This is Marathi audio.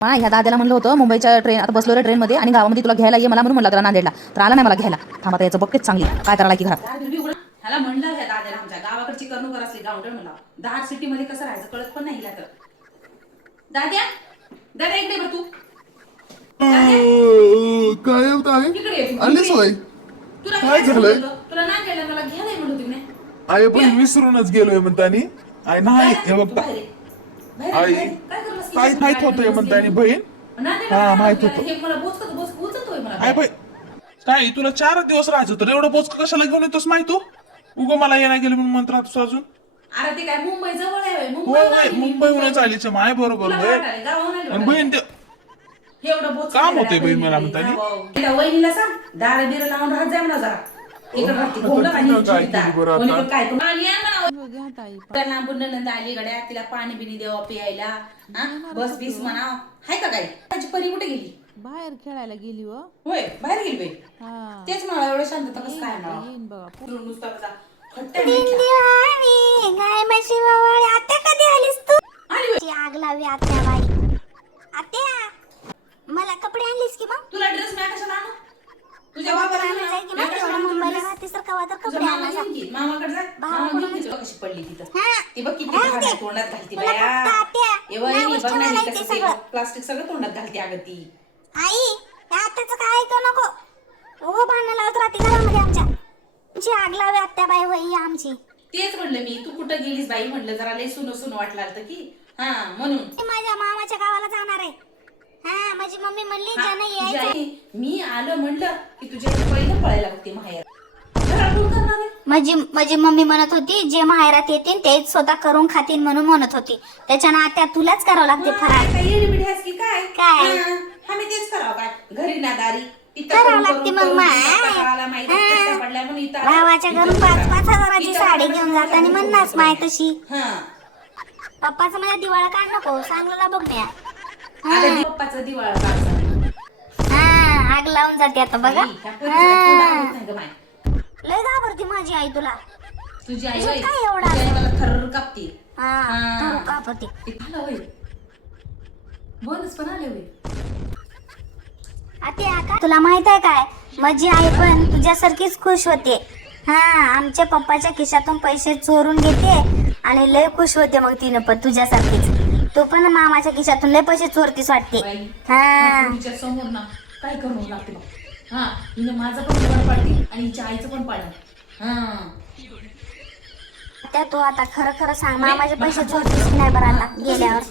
ह्या दादाला म्हणलं होतं मुंबईच्या ट्रेन आता बसलो रे ट्रेनमध्ये आणि गावामध्ये तुला घ्यायला ये मला म्हणून म्हणलं त्याला नांदेडला तर आला नाही मला घ्यायला. थांबा याचं बघतेच चांगली काय करायला की घरात. ह्याला म्हणलं ह्या दादाला आमच्या गावाकडची कर्णुकर असली गावडळ म्हणला दहा सिटी मध्ये कसं राहायचं कळत पण नाही हिला तर. दाद्या दादा इकडे बघ तू. काय होतं आहे इकडे ये तू. आलीस होय तुला काय झालंय? तुला ना गेलं मला घ्या नाही म्हणलं तुम्ही. आई पण विसरूनच गेलोय म्हणतानी आई नाही हे बघ आई काय माहित होतंय म्हणतानी बहीण हा, माहित होतं. हे मला बोचकत उचलतोय मला. आई बाई काय तुला 4 दिवस राहायचं तर एवढं बोच कशाला घेऊन येतोस माहित हो उगं मला येणार गेलं म्हणून म्हणत राहतोस अजून. अरे ते काय मुंबई जवळ आहे होय मुंबईहूनच आलीच माय बरोबर होय आणि बहीण ते एवढं बोच काम होतंय बहीण मला म्हणतानी. त्या वहिनीला सांग दार बिर लावून राहत जाय ना जरा इकडे राहते घोडं आणि काय केली बरं आता? वहिनीकडे काय करू? आणि या म्हणावं. त्याला बुंडनंद आली गड्या तिला पाणी बिनी द्यावं प्यायला हा बस बीस म्हणाव हाय का काय. त्याची परी कुठे गेली बाहेर खेळायला गेली व होय बाहेर गेली बाई. हा तेच म्हणावं एवढं शांतता कसं काय म्हणावं येईन बघा पूर्ण नुसता कसा खट्ट्या काय माझी बाबाळी आता कधी आलीस तू? आली बाई. ती आग लावी आत्या बाई. आत्या मला कपडे आणलीस की मग? तुला ड्रेस नाही कशाला आणू तुझ्या बाबाला आणायचं आहे की मग? एवढं मुंबईला राहतेस तर कवा तर कपडे आणायचं. मामाकडे जाय भावाकडून मामा घेऊन कशी पडली तिथं हा. ती बघ किती राहू घाण दे. तोंडात घालती तुला बाया. फक्त आत्या. ए वहिनी नावच बघ ना ठेवायला ही येते कसं ते सगळं. प्लास्टिक सगळं तोंडात घालते अगं ती. आई या आत्याचं काय ऐकू नको. उभं भांडण लावत राहते घरामध्ये आमच्या. तुझी आग लावी आत्या बाई होई आमची. तेच म्हणलं मी तू कुठं गेलीस बाई म्हणलं जरा लय सुन सुन वाटलं आलं की हा म्हणून मी माझ्या मामाच्या गावाला जाणार आहे. हा माझी मम्मी म्हणली हा, ज्यानं तुझी यायचं. आई, मी आलं म्हणलं की तुझ्या पहिलं पळायला बघते माहेर घरात कोण करणार आहे? माझी मम्मी म्हणत होती जे माहेरात येतील तेच स्वतः करून खातील म्हणून म्हणत होती. त्याच्यानं आत्या तुलाच करावं लागते फराळ. काय येडी-बिडी आहेस की काय काय? हा, आम्ही तेच करावं काय घरी ना दारी तिथं करावं करून- लागते करून- मग करून माय. इथं करायला माहिती हा. कट्ट्या पडल्या म्हणून इथं आलं. भावाच्या इथं घरून करा. 5,000 हजाराची इथं साडी करा. घेऊन जाताना म्हणणारच माय तशी. हा पप्पाचं माझ्या दिवाळा काढ नको चांगला बघ म्या. आता पप्पाचा दिवाळा काढचा. हा आग लावून जाते आता बघा. आई, ह्या पोरीचं तोंड आवडत नाही गं माय. लय घाबरती माझी आई तुला. तुझी आई तुझं होय. काय एवढं तुझी आई मला थर्र कापते. हा हा. धरू कापते. ते झालं होय. बोनस पण आले होय. आत्या का तुला माहित आहे काय माझी आई पण तुझ्यासारखीच खुश होते. हा आमच्या पप्पाच्या खिशातून पैसे चोरून घेते आणि लय खुश होते मग तिनं पण तुझ्यासारखीच. तू पण मामाच्या खिशातून लय पैसे चोरतीस वाटते. बाई, हा पोरीच्या समोर ना काय करू लागते बघ. हा हिने माझं पण पोट पाडते आणि हिच्या आईचं पण पाडलं. हा त्या तू आता खरं खरं सांग मामाचे पैसे चोरतीस की नाही बरं आता गेल्यावर.